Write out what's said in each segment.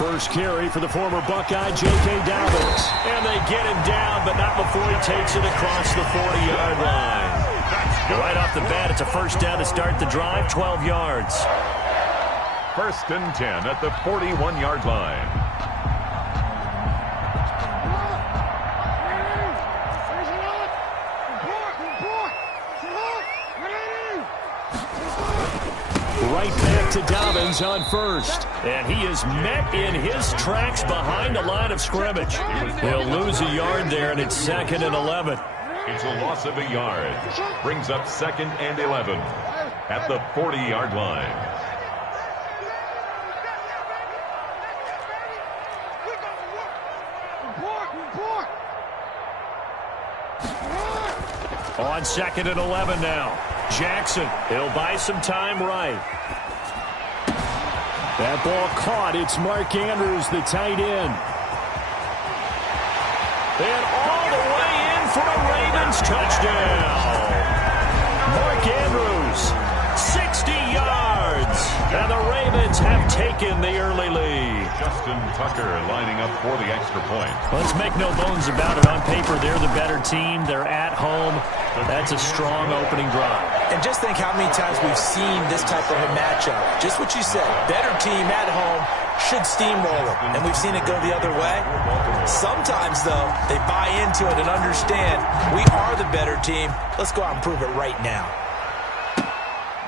First carry for the former Buckeye, J.K. Dobbins. And they get him down, but not before he takes it across the 40-yard line. Right off the bat, it's a first down to start the drive, 12 yards. First and 10 at the 41-yard line. Right back to Dobbins on first. And he is met in his tracks behind the line of scrimmage. He'll lose a yard there, and it's 2nd and 11. It's a loss of a yard. Brings up 2nd and 11 at the 40-yard line. On 2nd and 11 now. Jackson, he'll buy some time right. That ball caught. It's Mark Andrews, the tight end. And all the way in for a Ravens touchdown. Mark Andrews, 60 yards. And the Ravens have taken the early lead. Justin Tucker lining up for the extra point. Let's make no bones about it. On paper, they're the better team. They're at home. That's a strong opening drive. And just think how many times we've seen this type of a matchup. Just what you said. Better team at home should steamroll it. And we've seen it go the other way. Sometimes, though, they buy into it and understand we are the better team. Let's go out and prove it right now.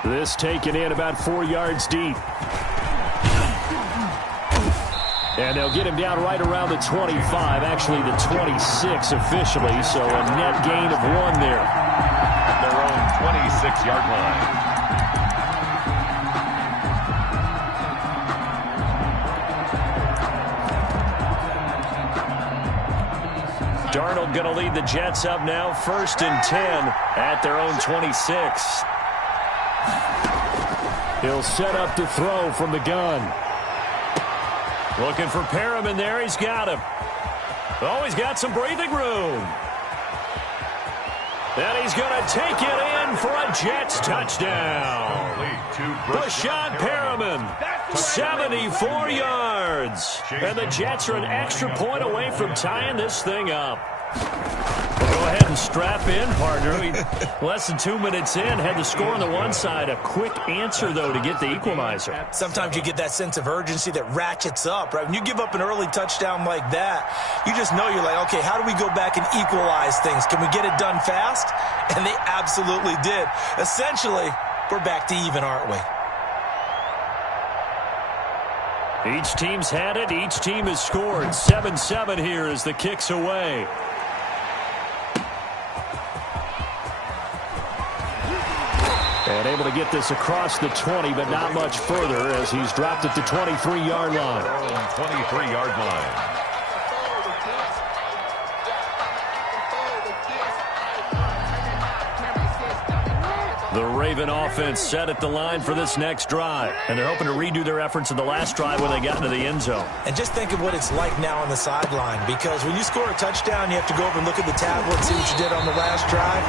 This taken in about 4 yards deep. And they'll get him down right around the 25, actually the 26 officially, so a net gain of 1 there. At their own 26-yard line. Darnold going to lead the Jets up now, 1st and 10 at their own 26. He'll set up to throw from the gun. Looking for Perriman there. He's got him. Oh, he's got some breathing room. And he's going to take it in for a Jets touchdown. Brashad Perriman, 74 yards. And the Jets are an extra point away from tying this thing up. Go ahead and strap in, partner. Less than 2 minutes in, had the score on the one side. A quick answer, though, to get the equalizer. Sometimes you get that sense of urgency that ratchets up, right? When you give up an early touchdown like that, you just know you're like, okay, how do we go back and equalize things? Can we get it done fast? And they absolutely did. Essentially, we're back to even, aren't we? Each team's had it. Each team has scored. 7-7 here as the kick's away. And able to get this across the 20, but not much further as he's dropped it to 23-yard line. 23-yard line. The Raven offense set at the line for this next drive. And they're hoping to redo their efforts in the last drive when they got into the end zone. And just think of what it's like now on the sideline. Because when you score a touchdown, you have to go over and look at the tablet, see what you did on the last drive.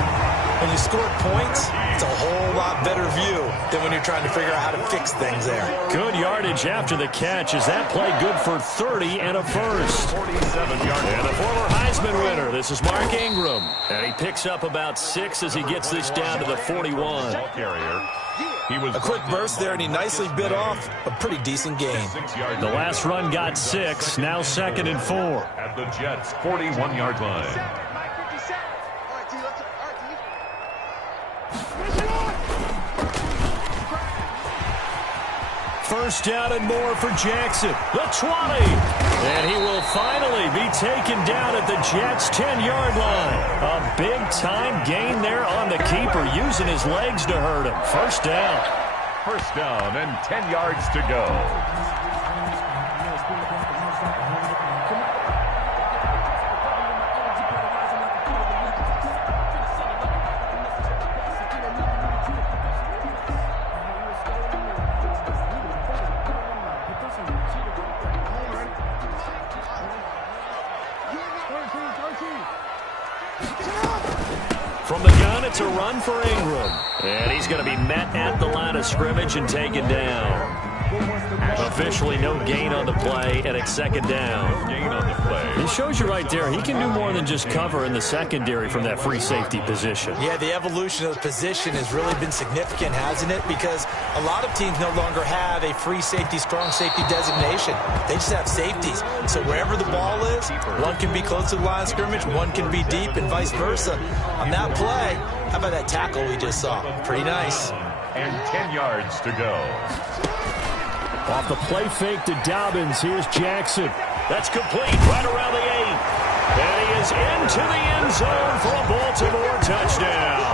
When you score points, it's a whole lot better view than when you're trying to figure out how to fix things there. Good yardage after the catch. Is that play good for 30 and a first? 47 yards. And the former Heisman winner, this is Mark Ingram. And he picks up about 6 as he gets this down to the 41. He was a quick burst there, and he nicely bit off a pretty decent gain. The last run got 6, now 2nd and 4. At the Jets' 41-yard line. First down and more for Jackson. The 20. And he will finally be taken down at the Jets' 10-yard line. A big-time gain there on the keeper, using his legs to hurt him. First down. First down and 10 yards to go. From the gun, it's a run for Ingram. And he's going to be met at the line of scrimmage and taken down. A Officially no gain on the play, and it's second down. No gain on the play. It shows you right there, he can do more than just cover in the secondary from that free safety position. Yeah, the evolution of the position has really been significant, hasn't it? Because a lot of teams no longer have a free safety, strong safety designation. They just have safeties. So wherever the ball is, one can be close to the line of scrimmage, one can be deep, and vice versa. On that play, how about that tackle we just saw? Pretty nice. And 10 yards to go. Off the play fake to Dobbins, here's Jackson. That's complete right around the 8. And he is into the end zone for a Baltimore touchdown.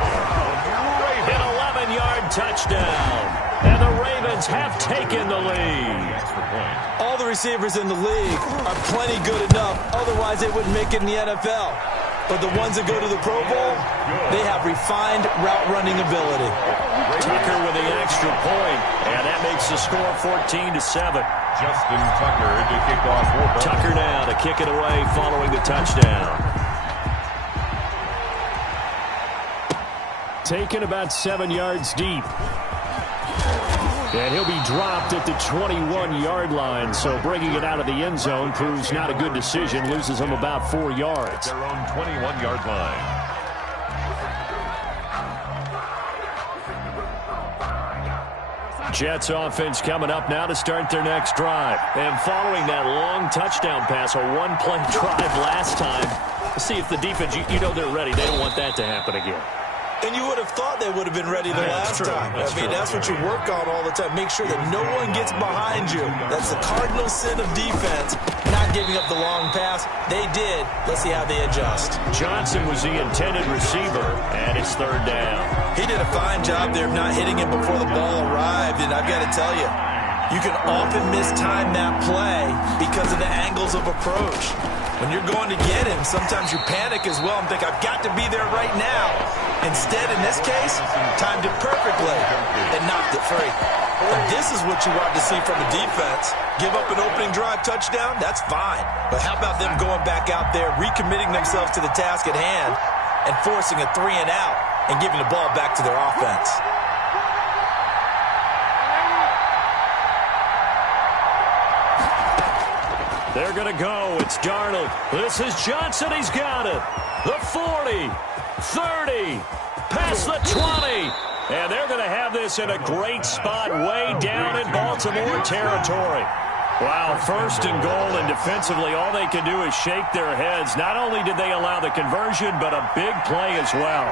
An 11-yard touchdown. And the Ravens have taken the lead. All the receivers in the league are plenty good enough. Otherwise, they wouldn't make it in the NFL. But the ones that go to the Pro Bowl, they have refined route running ability. Tucker with the extra point, and that makes the score 14-7. Justin Tucker to kick off. Tucker now to kick it away following the touchdown. Taken about 7 yards deep. And he'll be dropped at the 21-yard line, so bringing it out of the end zone proves not a good decision. Loses him about 4 yards. Their own 21-yard line. Jets offense coming up now to start their next drive. And following that long touchdown pass, a one-play drive last time, let's see if the defense, you know they're ready. They don't want that to happen again. And you would have thought they would have been ready the last time. That's what you work on all the time. Make sure that no one gets behind you. That's the cardinal sin of defense, not giving up the long pass. They did. Let's see how they adjust. Johnson was the intended receiver, and it's third down. He did a fine job there of not hitting him before the ball arrived, and I've got to tell you, you can often mistime that play because of the angles of approach. When you're going to get him, sometimes you panic as well and think, I've got to be there right now. Instead, in this case, timed it perfectly and knocked it free. And this is what you want to see from a defense. Give up an opening drive touchdown, that's fine. But how about them going back out there, recommitting themselves to the task at hand, and forcing a 3-and-out and giving the ball back to their offense? They're going to go. It's Darnold. This is Johnson. He's got it. The 40, 30, past the 20. And they're going to have this in a great spot way down in Baltimore territory. Wow, first and goal, and defensively all they can do is shake their heads. Not only did they allow the conversion, but a big play as well.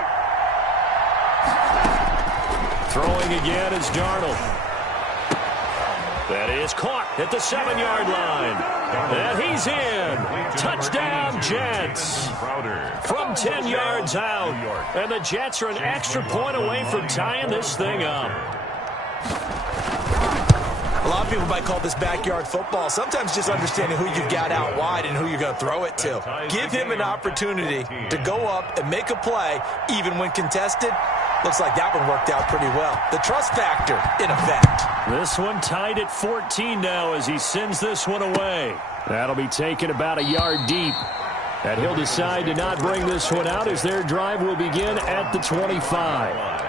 Throwing again is Darnold. That is caught at the 7-yard line. And he's in. Touchdown, Jets. From 10 yards out. And the Jets are an extra point away from tying this thing up. A lot of people might call this backyard football. Sometimes just understanding who you've got out wide and who you're going to throw it to. Give him an opportunity to go up and make a play, even when contested. Looks like that one worked out pretty well. The trust factor in effect. This one tied at 14 now as he sends this one away. That'll be taken about a yard deep. And he'll decide to not bring this one out as their drive will begin at the 25.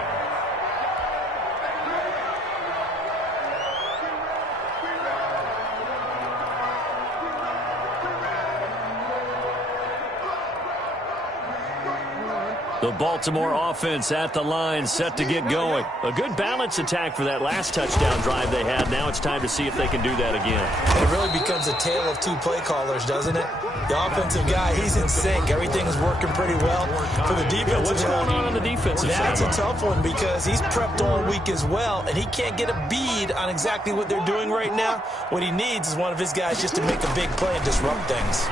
The Baltimore offense at the line, set to get going. A good balance attack for that last touchdown drive they had. Now it's time to see if they can do that again. It really becomes a tale of two play callers, doesn't it? The offensive guy, he's in sync. Everything is working pretty well. For the defensive what's going on the defensive side? That's a tough one because he's prepped all week as well, and he can't get a bead on exactly what they're doing right now. What he needs is one of his guys just to make a big play and disrupt things.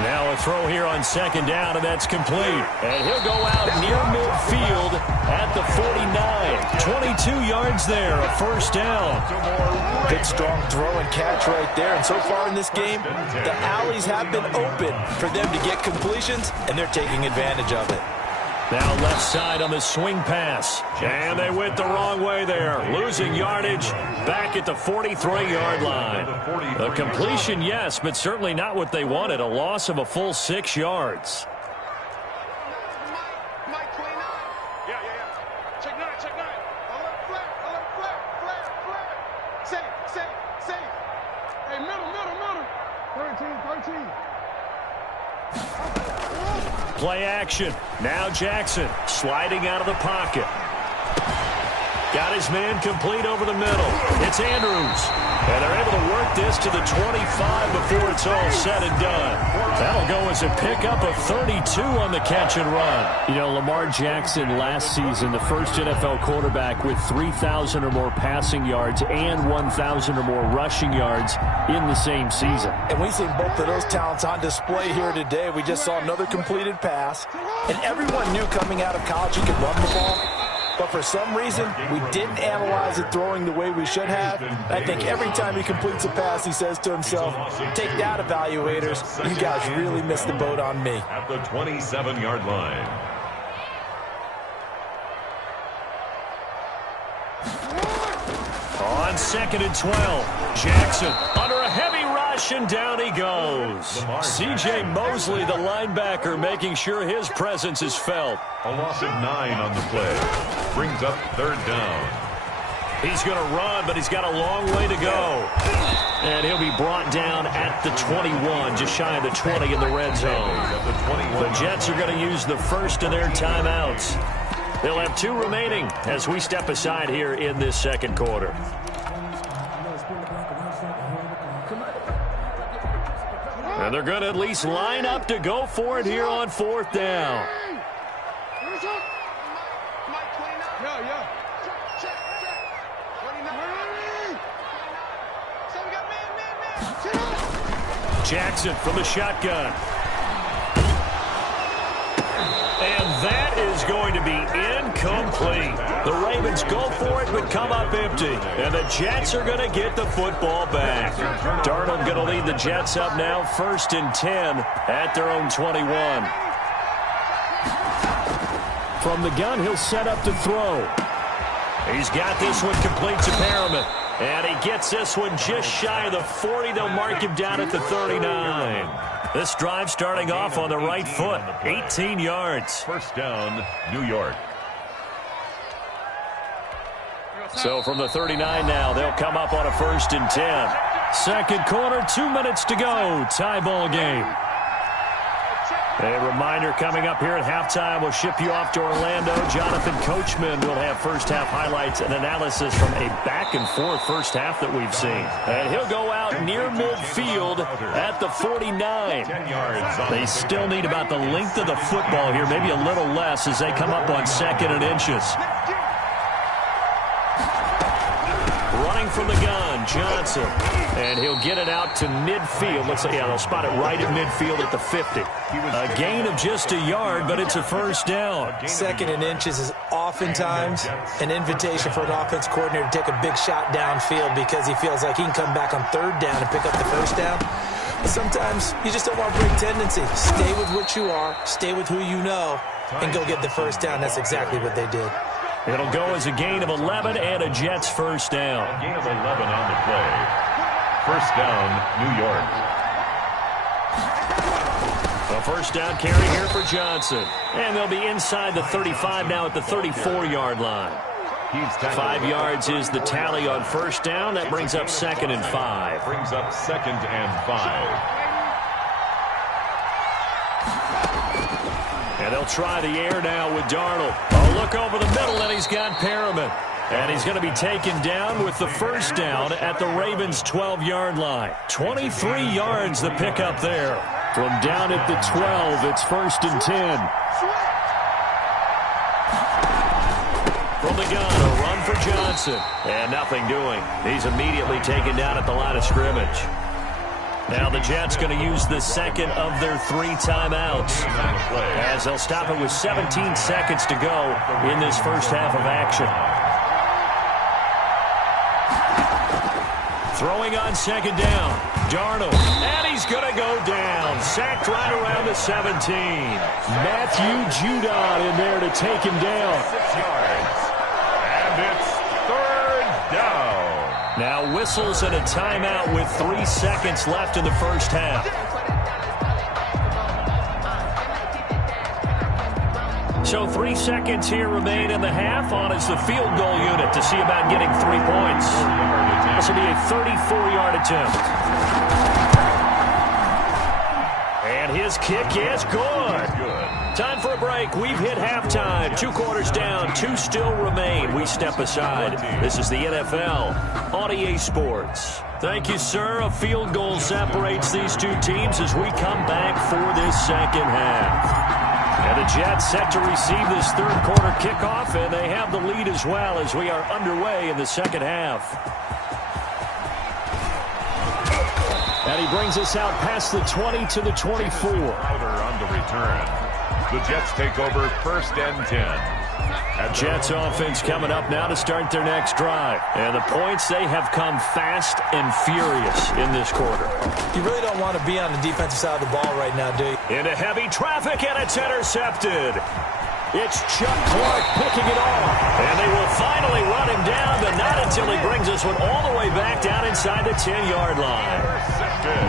Now a throw here on second down, and that's complete. And he'll go out near midfield at the 49. 22 yards there, a first down. Good strong throw and catch right there. And so far in this game, the alleys have been open for them to get completions, and they're taking advantage of it. Now left side on the swing pass. And they went the wrong way there. Losing yardage back at the 43-yard line. A completion, yes, but certainly not what they wanted. A loss of a full 6 yards. Hey, middle. 13. Play action. Now Jackson sliding out of the pocket. Got his man complete over the middle. It's Andrews. And they're able to work this to the 25 before it's all said and done. That'll go as a pickup of 32 on the catch and run. You know, Lamar Jackson last season, the first NFL quarterback with 3,000 or more passing yards and 1,000 or more rushing yards in the same season. And we've seen both of those talents on display here today. We just saw another completed pass. And everyone knew coming out of college he could run the ball. But for some reason, we didn't analyze it throwing the way we should have. I think every time he completes a pass, he says to himself, take that, evaluators. You guys really missed the boat on me. At the 27-yard line. On 2nd and 12, Jackson under a heavy rush, and down he goes. C.J. Mosley, the linebacker, making sure his presence is felt. A loss of 9 on the play. Brings up 3rd down. He's going to run, but he's got a long way to go. And he'll be brought down at the 21, just shy of the 20 in the red zone. The Jets are going to use the first of their timeouts. They'll have 2 remaining as we step aside here in this second quarter. And they're going to at least line up to go for it here on 4th down. Jackson from the shotgun. And that is going to be incomplete. The Ravens go for it but come up empty. And the Jets are going to get the football back. Darnold going to lead the Jets up now 1st and 10 at their own 21. From the gun, he'll set up to throw. He's got this one complete to Perriman. And he gets this one just shy of the 40. They'll mark him down at the 39. This drive starting off on the right foot. 18 yards. 1st down, New York. So from the 39 now, they'll come up on a 1st and 10. Second quarter, 2 minutes to go. Tie ball game. A reminder coming up here at halftime. We'll ship you off to Orlando. Jonathan Coachman will have first-half highlights and analysis from a back-and-forth first half that we've seen. And he'll go out near midfield at the 49. 10 yards. They still need about the length of the football here, maybe a little less as they come up on 2nd and inches. Running from the gun, Johnson. And he'll get it out to midfield. Looks like, yeah, they'll spot it right at midfield at the 50. A gain of just a yard, but it's a 1st down. 2nd and inches is oftentimes an invitation for an offense coordinator to take a big shot downfield because he feels like he can come back on 3rd down and pick up the 1st down. But sometimes you just don't want to break tendency. Stay with what you are, stay with who you know, and go get the 1st down. That's exactly what they did. It'll go as a gain of 11 and a Jets 1st down. A gain of 11 on the play. 1st down, New York. A 1st down carry here for Johnson. And they'll be inside the 35 now at the 34-yard line. 5 yards is the tally on 1st down. That brings up 2nd and 5. Brings up 2nd and 5. And they'll try the air now with Darnold. Oh, look over the middle, and he's got Perriman. And he's going to be taken down with the 1st down at the Ravens' 12-yard line. 23 yards the pickup there. From down at the 12, it's 1st and 10. From the gun, a run for Johnson. And nothing doing. He's immediately taken down at the line of scrimmage. Now the Jets going to use the 2nd of their 3 timeouts as they'll stop it with 17 seconds to go in this first half of action. Throwing on 2nd down, Darnold, and he's going to go down. Sacked right around the 17. Matthew Judon in there to take him down. 6 yards. And it's 3rd down. Now whistles and a timeout with 3 seconds left in the first half. So 3 seconds here remain in the half. On is the field goal unit to see about getting 3 points. This will be a 34-yard attempt. And his kick is good. Time for a break. We've hit halftime. 2 quarters down. 2 still remain. We step aside. This is the NFL on EA Sports. Thank you, sir. A field goal separates these 2 teams as we come back for this second half. And the Jets set to receive this third quarter kickoff, and they have the lead as well as we are underway in the second half. And he brings us out past the 20 to the 24. On the return. The Jets take over 1st and 10. Jets offense coming up now to start their next drive. And the points, they have come fast and furious in this quarter. You really don't want to be on the defensive side of the ball right now, do you? Into heavy traffic, and it's intercepted. It's Chuck Clark picking it off. And they will finally run him down, but not until he brings this one all the way back down inside the 10-yard line.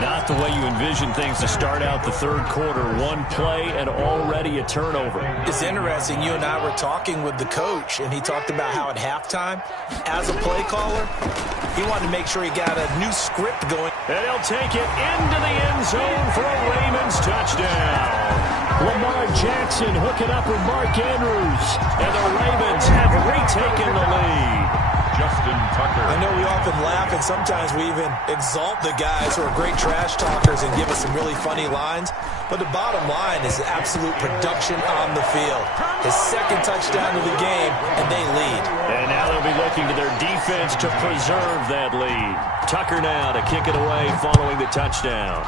Not the way you envision things to start out the third quarter. 1 play and already a turnover. It's interesting. You and I were talking with the coach, and he talked about how at halftime, as a play caller, he wanted to make sure he got a new script going. And he'll take it into the end zone for a Ravens touchdown. Lamar Jackson hooking up with Mark Andrews. And the Ravens have retaken the lead. Justin Tucker. I know we often laugh, and sometimes we even exalt the guys who are great trash talkers and give us some really funny lines. But the bottom line is absolute production on the field. His 2nd touchdown of the game, and they lead. And now they'll be looking to their defense to preserve that lead. Tucker now to kick it away following the touchdown.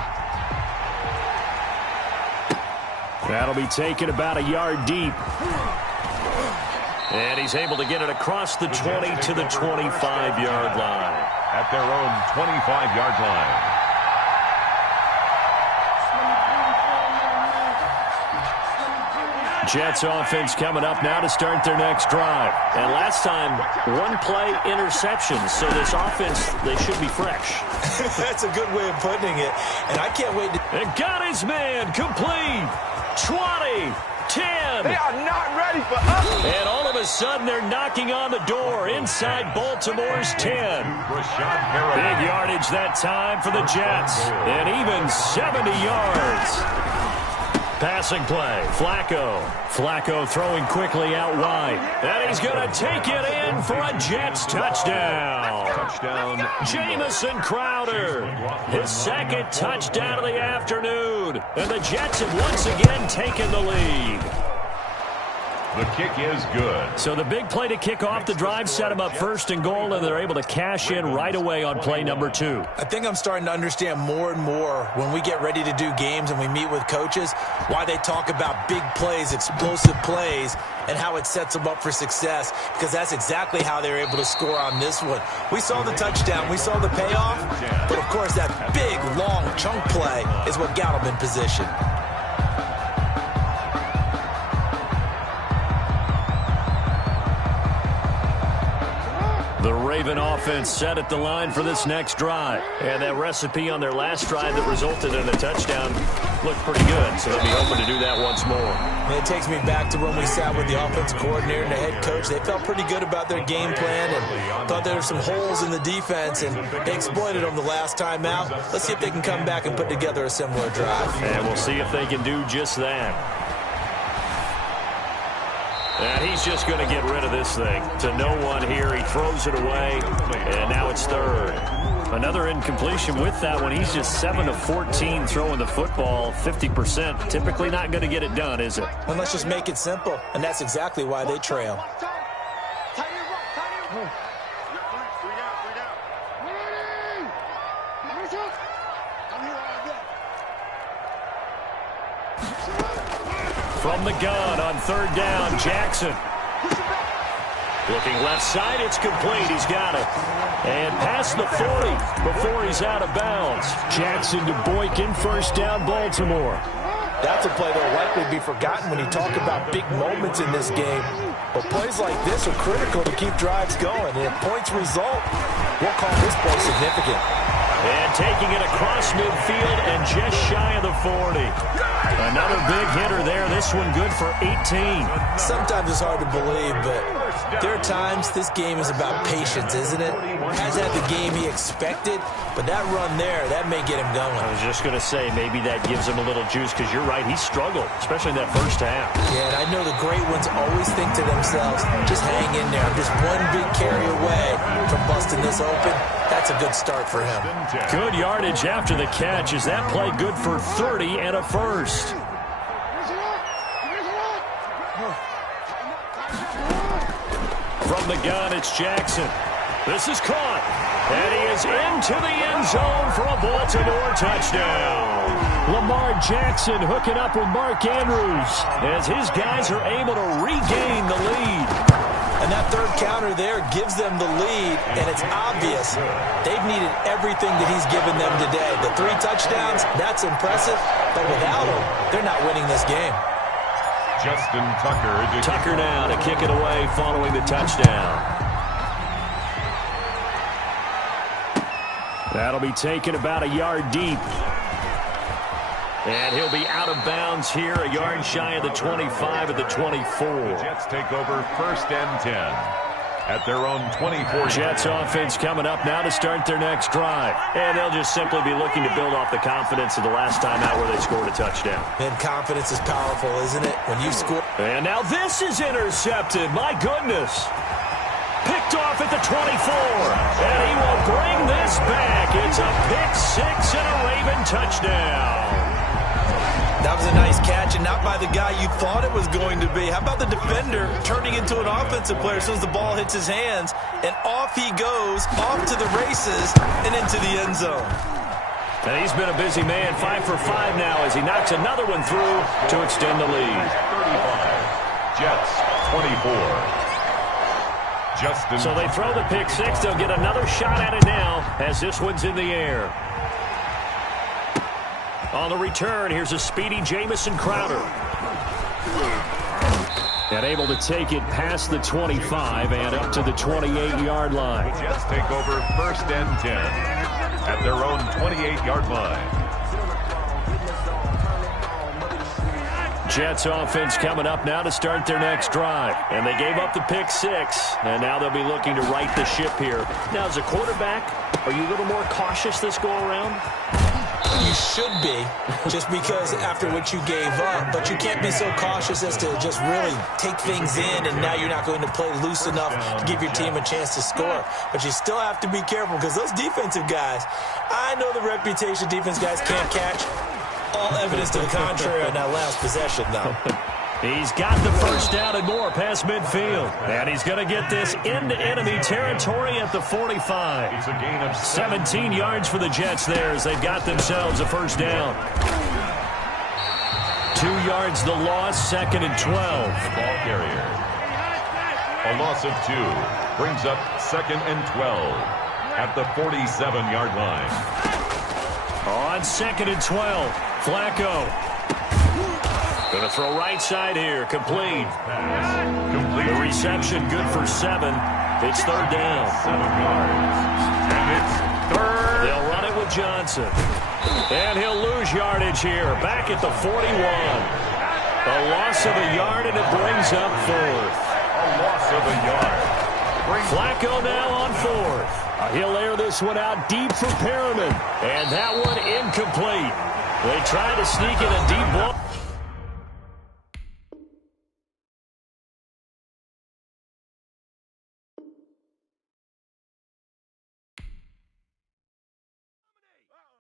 That'll be taken about a yard deep. And he's able to get it across the 20 to the 25-yard line. At their own 25-yard line. Jets offense coming up now to start their next drive. And last time, 1-play interceptions. So this offense, they should be fresh. That's a good way of putting it. And I can't wait to... And got his man complete. 20, 10. They are not ready for us. And all of a sudden, they're knocking on the door inside Baltimore's 10. Big yardage that time for the Jets. And even 70 yards. Passing play, Flacco throwing quickly out wide. And he's going to take it in for a Jets touchdown. Jamison Crowder, his 2nd touchdown of the afternoon. And the Jets have once again taken the lead. The kick is good. So the big play to kick off the drive set them up 1st and goal, and they're able to cash in right away on play number 2. I think I'm starting to understand more and more when we get ready to do games and we meet with coaches why they talk about big plays, explosive plays, and how it sets them up for success, because that's exactly how they were able to score on this one. We saw the touchdown. We saw the payoff. But, of course, that big, long chunk play is what got them in position. The Raven offense set at the line for this next drive. And that recipe on their last drive that resulted in a touchdown looked pretty good. So they'll be hoping to do that once more. And it takes me back to when we sat with the offensive coordinator and the head coach. They felt pretty good about their game plan and thought there were some holes in the defense, and they exploited them the last time out. Let's see if they can come back and put together a similar drive. And we'll see if they can do just that. And he's just going to get rid of this thing to no one here. He throws it away, and now it's 3rd. Another incompletion with that one. He's just 7 of 14 throwing the football, 50%. Typically not going to get it done, is it? And let's just make it simple, and that's exactly why they trail. From the gun on 3rd down, Jackson. Looking left side, it's complete. He's got it. And past the 40 before he's out of bounds. Jackson to Boykin, 1st down, Baltimore. That's a play that will likely be forgotten when you talk about big moments in this game. But plays like this are critical to keep drives going. And if points result, we'll call this play significant. And taking it across midfield and just shy of the 40. Another big hitter there. This one good for 18. Sometimes it's hard to believe, but there are times this game is about patience, isn't it? Hasn't had the game he expected, but that run there, that may get him going. I was just going to say, maybe that gives him a little juice, because you're right, he struggled, especially in that first half. Yeah, and I know the great ones always think to themselves, just hang in there. I'm just one big carry away from busting this open. That's a good start for him. Good yardage after the catch. Is that play good for 30 and a first? From the gun, it's Jackson. This is caught. And he is into the end zone for a Baltimore touchdown. Lamar Jackson hooking up with Mark Andrews as his guys are able to regain the lead. And that third counter there gives them the lead, and it's obvious they've needed everything that he's given them today. The 3 touchdowns, that's impressive, but without him, they're not winning this game. Justin Tucker. Tucker now to kick it away following the touchdown. That'll be taken about a yard deep. And he'll be out of bounds here, a yard shy of the 25 at the 24. The Jets take over 1st and 10 at their own 24. Jets offense coming up now to start their next drive. And they'll just simply be looking to build off the confidence of the last time out where they scored a touchdown. And confidence is powerful, isn't it? When you score. And now this is intercepted. My goodness. Picked off at the 24. And he will bring this back. It's a pick 6 and a Raven touchdown. That was a nice catch, and not by the guy you thought it was going to be. How about the defender turning into an offensive player as soon as the ball hits his hands, and off he goes, off to the races, and into the end zone. And he's been a busy man, 5 for 5 now as he knocks another one through to extend the lead. 35, Jets 24. Justin. So they throw the pick 6. They'll get another shot at it now as this one's in the air. On the return, here's a speedy Jamison Crowder. And able to take it past the 25 and up to the 28-yard line. The Jets take over 1st and 10 at their own 28-yard line. Jets offense coming up now to start their next drive. And they gave up the pick 6, and now they'll be looking to right the ship here. Now, as a quarterback, are you a little more cautious this go-around? You should be, just because after what you gave up, but you can't be so cautious as to just really take things in, and now you're not going to play loose enough to give your team a chance to score. But you still have to be careful, because those defensive guys, I know the reputation defense guys can't catch. All evidence to the contrary on that last possession, though. He's got the first down and more past midfield. And he's going to get this into enemy territory at the 45. It's a gain of 17 yards for the Jets there as they've got themselves a first down. 2 yards the loss, 2nd and 12. Ball carrier. A loss of 2 brings up 2nd and 12 at the 47-yard line. On 2nd and 12, Flacco. Going to throw right side here. Complete. The reception good for 7. It's 3rd down. 7 yards. And it's 3rd. They'll run it with Johnson. And he'll lose yardage here. Back at the 41. A loss of a yard, and it brings up 4th. A loss of a yard. Flacco now on 4th. He'll air this one out deep for Perriman. And that one incomplete. They try to sneak in a deep ball.